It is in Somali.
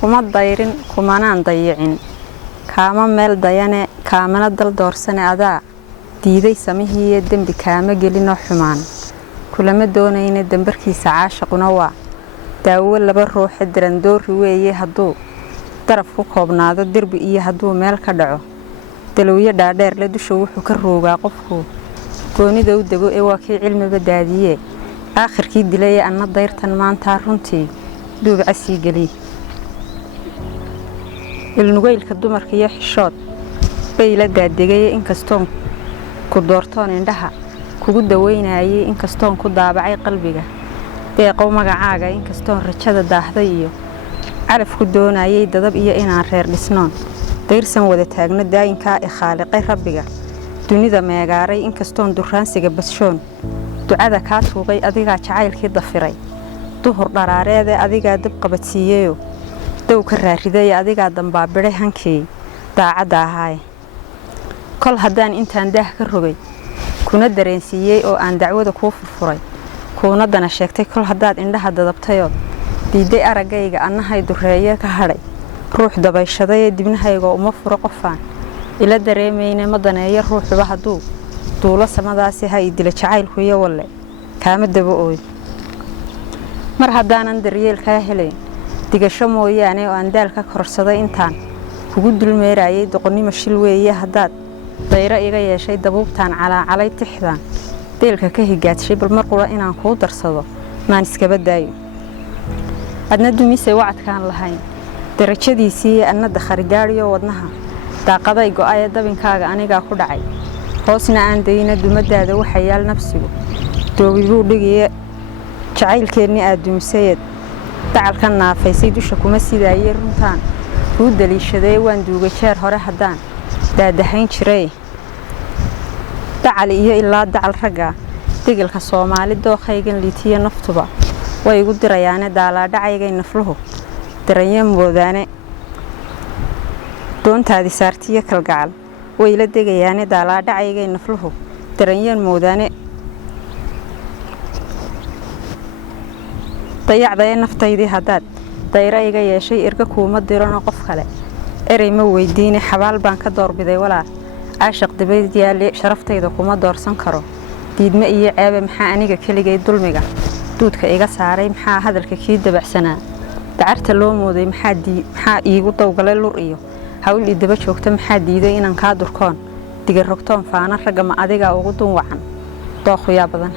kuma dayrin kumanaan dayicin kaama meel dayane kaamana dal doorsane adaa diiday samihii dambi kaama gelino xumaan kulama doonayna dambarkiisa caashaquna waa daawo laba ruux dirandoori weeye hadduu daraf ku koobnaado dirbi iyo hadduu meel ka dhaco dalowyo dhaadheer la dusha wuxuu ka roogaa qofku goonida u dego ee waa kii cilmiba daadiye aakhirkii dilay anna dayrtan maanta runtii duub casii gali ilnugeylka dumarka iyo xishood bay la daadegay inkastoon ku doortoon indhaha kugu daweynayay inkastoon ku daabacay qalbiga deeqow magacaaga inkastoon rajada daahday iyo calaf ku doonayay dadab iyo inaan reer dhisnoon dayrsan wada taagno daayinkaa ee khaaliqay rabbiga dunida meegaaray inkastoon duraansiga bashoon ducada kaa tuugay adigaa jacaylkii dafiray duhur dharaareede adigaa dab qabadsiiyeyo dow ka raariday adigaa dambaabiday hankii daacadda ahaay kol haddaan intaan daah ka rogay kuna dareensiiyey oo aan dacwada kuu furfuray kuuna dana sheegtay kol haddaad indhaha dadabtayoo diiday araggayga annahay dureeye ka hadhay ruux dabayshaday dibnahayga uma furo qofaan ila dareemayna ma daneeyo ruuxuba hadduu duulo samadaasi ha ii dila jacaylku iyo walle kaama daba ooy mar haddaanan daryeel kaa helayn digasho mooyaane oo aan daal ka korsaday intaan kugu dulmeerayay doqonnimo shil weeye haddaad dayro iga yeeshay dabuubtaan calaacalay tixdaan deelka ka higaadshay bal mar qura inaan kuu darsado maan iskaba daayo adna dumisay wacadkaan lahayn darajadiisii anna dakharigaadhiyo wadnaha daaqaday go'aya dabinkaaga anigaa ku dhacay hoosna aan dayna dumadaada waxa yaal nafsigu doobi buu dhigaye jacaylkeennii aad dumisayed dacalka naafaysay dusha kuma sidaayey runtaan kuu daliishaday waan duugay jeer hore haddaan daadahayn jiray dacal iyo ilaa dacal ragga degilka Soomaali dookhaygan liitiye naftuba way igu dirayaane daalaadhacaygay nafluhu daranyeen moodaane doontaadi saartiye kalgacal way la degayaane daalaadhacaygay nafluhu daranyeen moodaane dayacday naftaydii haddaad dayra iga yeeshay erga kuuma dirano qof kale erey ma weydiine xabaal baan ka doorbiday walaal caashaq dibayd yaale sharaftayda kuma doorsan karo diidma iyo ceebe maxaa aniga keligay dulmiga duudka iga saaray maxaa hadalka kii dabacsanaa dacarta loo mooday maxaa iigu dawgalay lur iyo hawl idaba joogta maxaa diiday inaan kaa durkoon diga rogtoon faana ragga ma adiga ugu dun wacan dookhyaa badan